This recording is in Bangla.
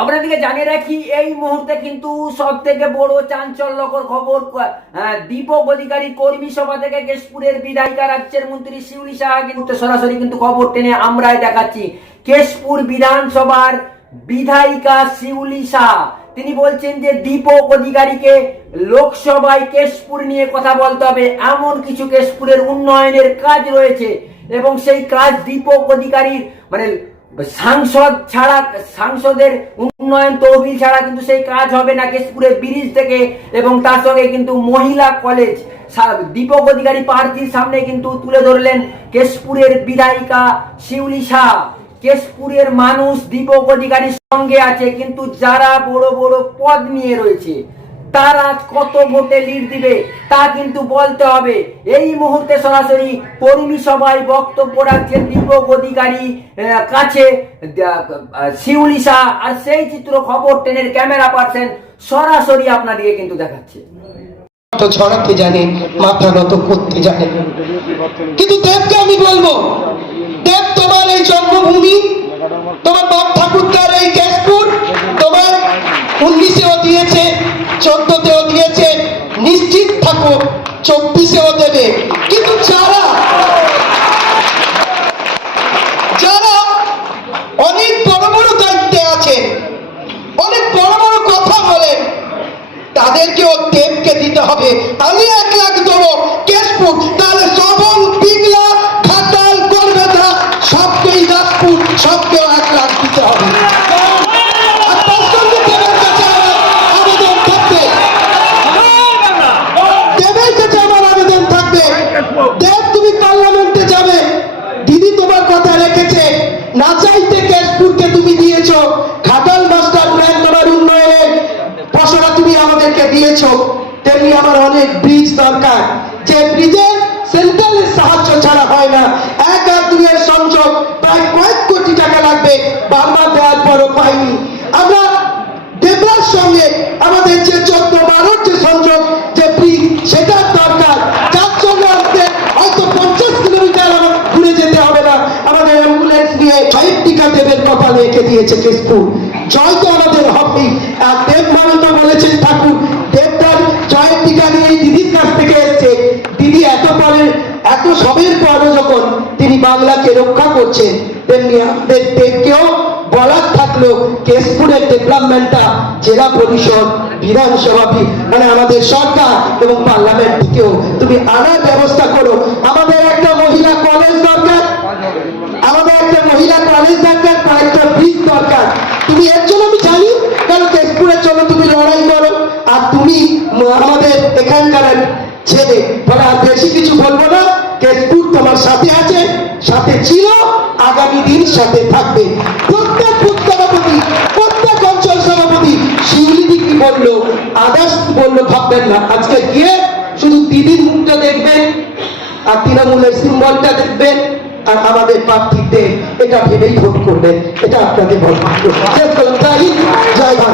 আপনাদেরকে জানিয়ে রাখি, এই মুহূর্তে কিন্তু সব থেকে বড় চাঞ্চল্যকর খবর দীপক অধিকারী কর্মী সভা থেকে কেশপুরের বিধায়িকা রাজ্যের মন্ত্রী সাহা সরাসরি কিন্তু খবর টেনে আমরাই দেখাচ্ছি। কেশপুর বিধানসভার বিধায়িকা শিউলি তিনি বলছেন যে দীপক অধিকারীকে লোকসভায় কেশপুর নিয়ে কথা বলতে হবে, এমন কিছু কেশপুরের উন্নয়নের কাজ রয়েছে এবং সেই কাজ দীপক অধিকারীর মানে সাংসদ ছাড়া, সাংসদের উন্নয়ন তহবিল ছাড়া কিন্তু সেই কাজ হবে না কেশপুরের ব্রিজ থেকে এবং তার সঙ্গে কিন্তু মহিলা কলেজ। দীপক অধিকারী প্রার্থীর সামনে কিন্তু তুলে ধরলেন কেশপুরের বিধায়িকা শিউলি শাহ। কেশপুরের মানুষ দীপক অধিকারীর সঙ্গে আছে, কিন্তু যারা বড় বড় পদ নিয়ে রয়েছে তারা কত ভোটে লিড দিবে তা কিন্তু বলতে হবে। এই মুহূর্তে সরাসরি কর্মী সভায় বক্তব্য রাখছেন দীপক অধিকারী কাছে শিউলি শাহ। আর সেই চিত্র খবর টেনের ক্যামেরা পার্সেন সরাসরি আপনাদেরকে কিন্তু দেখাচ্ছে। ছড়াতে জানে, মাথা নত করতে জানে। কিন্তু দেবকে আমি বলব, দেব তোমার এই জন্মভূমি, তোমার বাপ ঠাকুরদার এই চব্বিশেও দেবে কিন্তু যারা যারা অনেক বড় বড় দায়িত্বে আছে, অনেক বড় বড় কথা বলেন তাদেরকেও দেবকে দিতে হবে। আমি এক লাখ দেবো। কেশপুর দেব, তুমি পার্লামেন্টে যাবে। দিদি তোমার কথা রেখেছে। না চাইতে কেশপুরকে তুমি দিয়েছ। খাতাল মাস্টার প্ল্যান তোমার উন্নয়নে পশরা তুমি আমাদেরকে দিয়েছ। তেমনি আমার অনেক ব্রিজ দরকার। যে ব্রিজে সেন্ট্রালের সাহায্য ছাড়া হয় না। এক আর দুইয়ের সংযোগ প্রায় কয়েক কোটি টাকা লাগবে বারবার দেওয়ার পরও পাইনি আমরা দেবরার সঙ্গে আমাদের যে চোদ্দ বারোর যে সংযোগ যে ব্রিজ সেটার দরকার যার সঙ্গে আসতে হয়তো পঞ্চাশ কিলোমিটার আমার ঘুরে যেতে হবে না আমাদের অ্যাম্বুলেন্স নিয়ে টিকা দেবের কপালে রেখে দিয়েছে কেশপুর জয় তো আমাদের হবেই। আর দেব মানন্দ বলেছেন, ঠাকুর দেবদার জয়ের টিকা নিয়ে এই দিদির কাছ থেকে এসছে। দিদি এত পরে এত সবের পরও যখন তিনি বাংলাকে রক্ষা করছেন, তেমনি আমাদের দেবকেও বলার থাকল কেশপুরের ডেভেলপমেন্টটা জেলা পরিষদ, বিধানসভা মানে আমাদের সরকার এবং পার্লামেন্ট থেকেও। তুমি আনার ব্যবস্থা এখানকার ছেলে বলে, আর বেশি কিছু বলব না, কেশপুর তোমার সাথে আছে, সাথে ছিল আগামী দিন সাথে থাকবে। প্রত্যেক সভাপতি প্রত্যেক অঞ্চল সভাপতি শিউলিদি কি বলল, আদার্স বলল, ভাববেন না, আজকে গিয়ে শুধু দিদির মুখটা দেখবেন, আর তৃণমূলের সিম্বলটা দেখবেন, আর আমাদের প্রার্থীতে এটা ভেবেই ভোট করবেন। এটা আপনাদের ভোট জয় ভারত।